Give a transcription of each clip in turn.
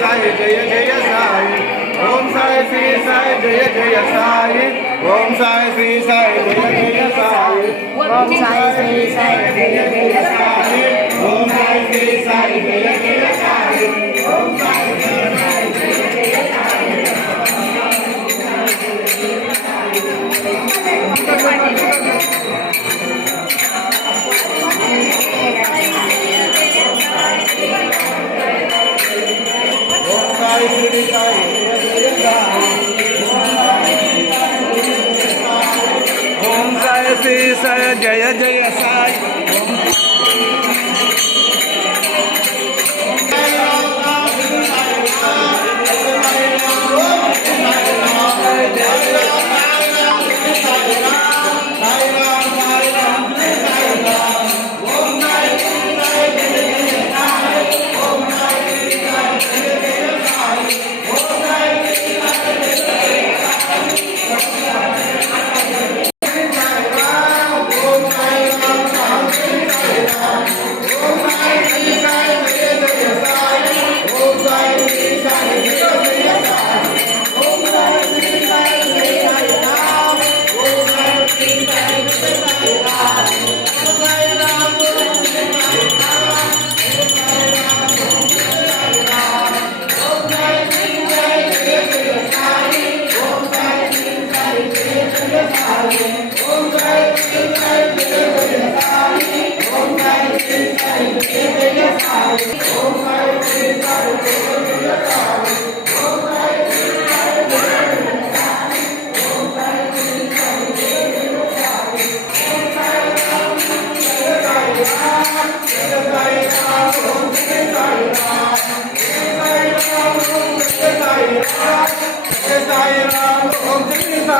साई जय जय साई సాయి. ఓం సాయి శ్రీ సాయి. జయ సాయి. ఓం సాయి శ్రీ Sai. Daya, daya.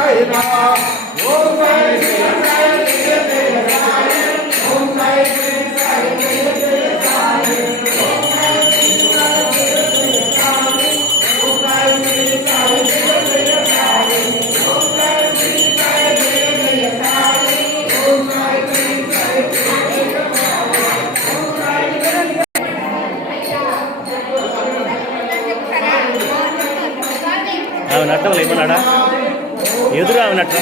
Hare Rama, அவன் நட்டவங்களை இப்போ நடா. ఎదురు ఆగినట్టు